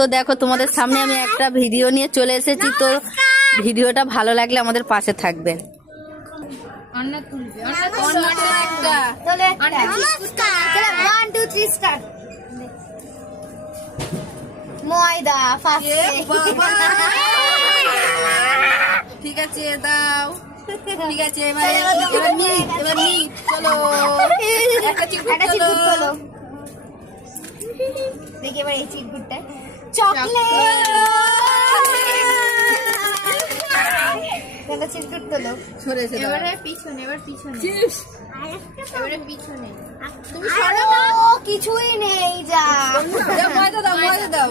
তো দেখো তোমাদের সামনে আমি একটা ভিডিও নিয়ে চলে এসেছি। তো ভিডিওটা ভালো লাগলে আমাদের পাশে থাকবেন। ময়দা ঠিক আছে দাও, ঠিক আছে এবার মিট চলো একটা চিটকুট চলো। দেখি এবার এই চিটকুটটা চকলেট চিটকুট তোলো। এবারে পিছনে তুমি সরো কিছুই নেই যা ময়দা দাও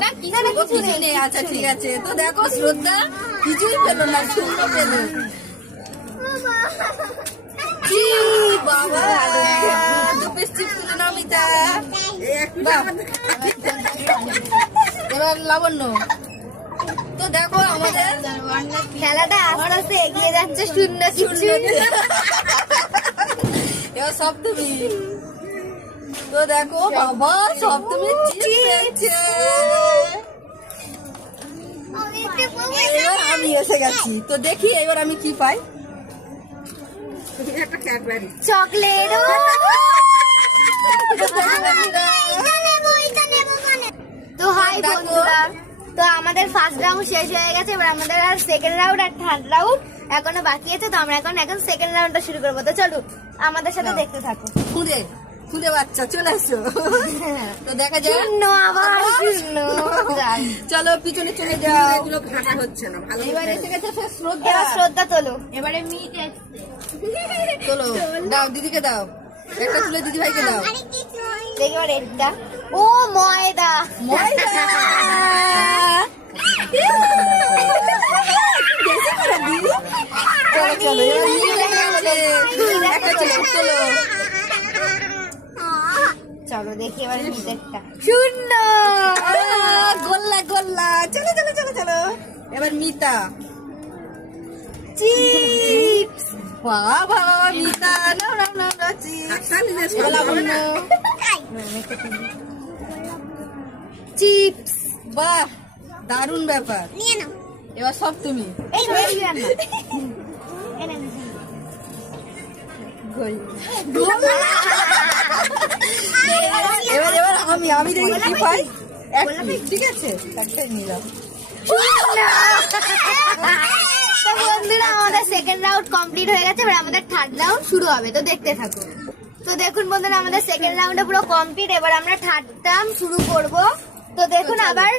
কিছু নেই। আচ্ছা ঠিক আছে। তো দেখো শ্রদ্ধা কিছুই পেলো না, শূন্য পেলো। বাবা এবার লাবণ্য। তো দেখো আমাদের খেলাটা আস্তে আস্তে এগিয়ে যাচ্ছে, শূন্য কিছু এবার সব তুমি। তো দেখো বাবা সব তুমি এবার আমি এসে গেছি। তো দেখি এবার আমি কি পাই। চকলেট। তো হাই বন্ধুরা, তো আমাদের ফার্স্ট রাউন্ড শেষ হয়ে গেছে। এবার আমাদের আর সেকেন্ড রাউন্ড আর থার্ড রাউন্ড এখনো বাকি আছে। তো আমরা এখন সেকেন্ড রাউন্ডটা শুরু করবো। তো চলো আমাদের সাথে দেখতে থাকো। খুদে বাচ্চা চলে আসো। তো দেখা যায় শূন্য আবার শূন্য। চলো পিছনে চলে যাও, এগুলো ঘাটা হচ্ছে না ভালো। এবার এসে গেছে শ্রদ্ধা। এবার শ্রদ্ধা তোলো। এবারে মিট এসছে। তোলো, দাও দিদিকে দাও, একটা তুলে দিদি ভাইকে দাও। দেখি এবার এটা ও ময়দা চলো একটা তোলো। চলো দেখি এবার মিটেরটা শূন্য। গোল্লা চলো। এবার মিতা চিপস। বাবা মিতা নাও চিপস। চিপস। বাহ দারুণ ব্যাপার। নিয়ে নাও। এবার সব তুমি। এই ধরে না। এবার আমি দেখি কি পাই। ঠিক আছে একটাই নিলাম। তো বন্ধুরা আমাদের সেকেন্ড রাউন্ড কমপ্লিট হয়ে গেছে। এবার আমাদের থার্ড রাউন্ড শুরু হবে। তো দেখতে থাকো। তো দেখুন বন্ধুরা আমাদের সেকেন্ড রাউন্ডে পুরো কমপ্লিট। এবার আমরা থার্ড রাউন্ড শুরু করব। তো দেখুন আবার